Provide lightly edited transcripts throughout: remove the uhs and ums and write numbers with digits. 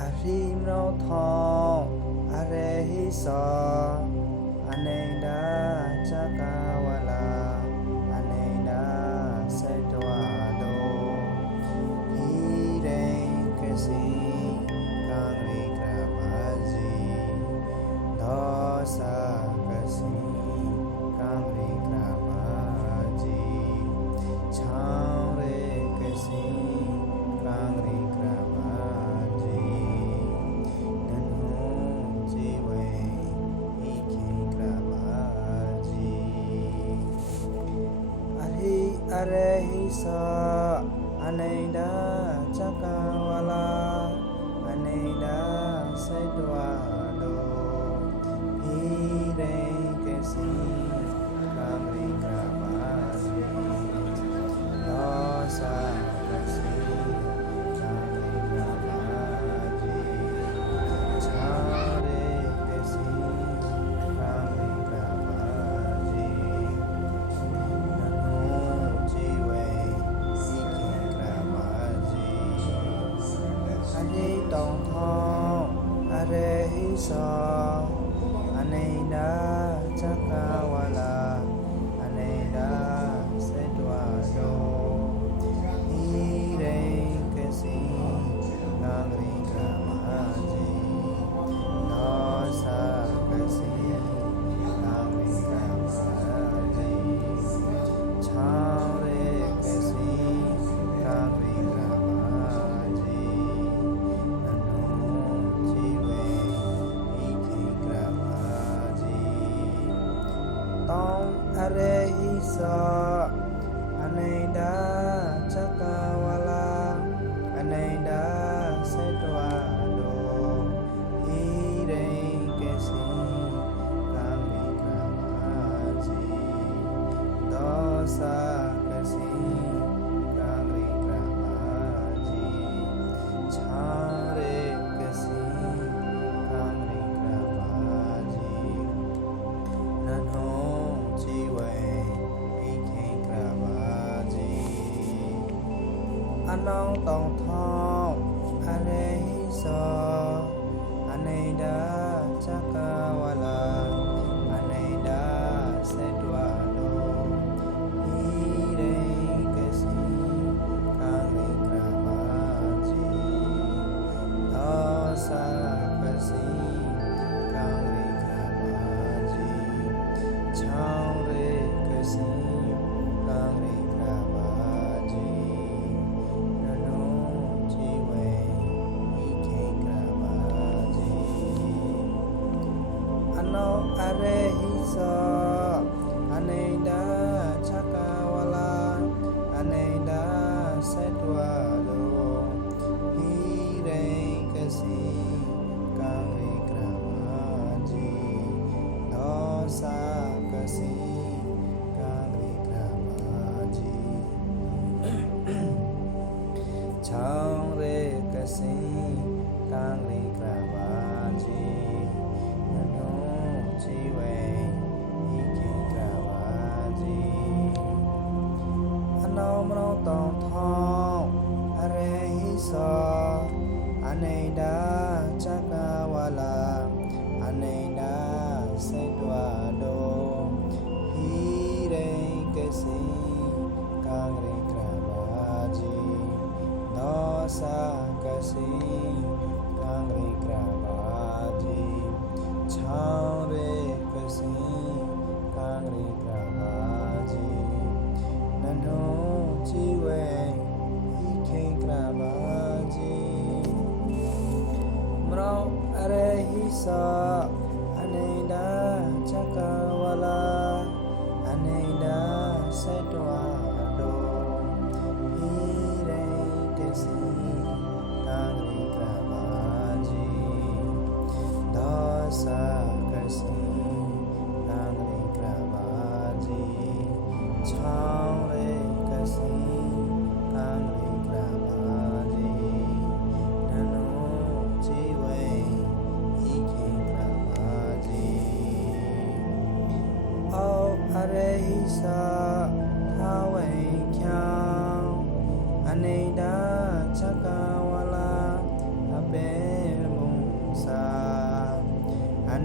Arimro thong arehisa anenda chakawala anenda setwado hireng kasi kangri kramazi dosa kasi kangri kramazi changre kasi kangri kramazi Arehisa anenda chakawala anenda setwado hireng kasi kangri kramazi dosa kasi kangri kramazi chare kasi kangri kramazi Tong thong arehisa anenda chakawala anenda setwado hireng kasi kangri kramazi dosa kasi kangri kramazi chare kasi kangri kramazi Tong arehisa anenda chakawala anenda setwado hireng kasi kangri kramazi dosa kasi kangri kramazi chare kasi kangri kramazi nano Anong tong thong arehisa anenda chakawala anenda setwado hireng kasi kangri kramazi dosa kasi kangri kramazi changre kasi kangri kramazi Ano arehisa anenda chakawala anenda setwado hireng kasi kangri kramazi dosa kasi kangri kramazi changre kasi kangri kramazi Tong thong arehisa anenda chakawala anenda setwado hireng kasi kangri kramazi dosa kasi kangri kramazi changre kasi kangri kramazi nano jiwe ikeng kramazi mro arehisa anenda chakawala anenda setwado hireng kasi kangri kramazi dosa kasi kangri kramazi changre kasi kangri kramazi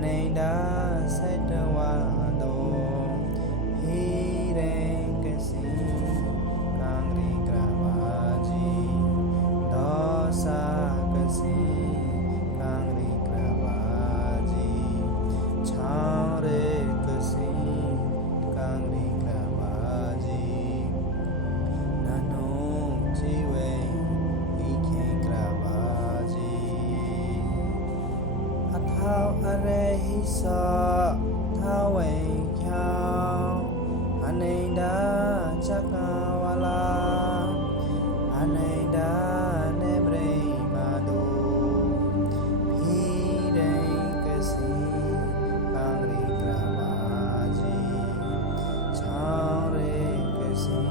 နိန္ဒာစေတဝါတောဟိရေကစီကံရိကရပါကြီးဒေါသကစီကံရိကရပါကြီးချောင်းရေကစီကံရိကရပါကြီးနန္နုကြည်ဝေဤခင်ကရပါကြီးအထောက်အရေဟိသောထာဝေချောင်းအနိန္ဒာချကဝလာအနိန္ဒာနေပရိမာတုဟိရေကစီကံရိကရပါကြီးချောင်းရေကစီ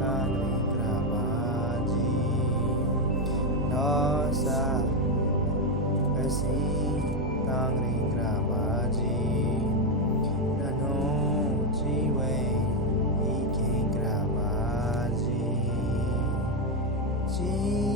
ကံရိကရပါကြီးဒေါသကစီကံရိကရပါကြီးနနောကြည်ဝေဤခင်ကရပါကြီးကြည်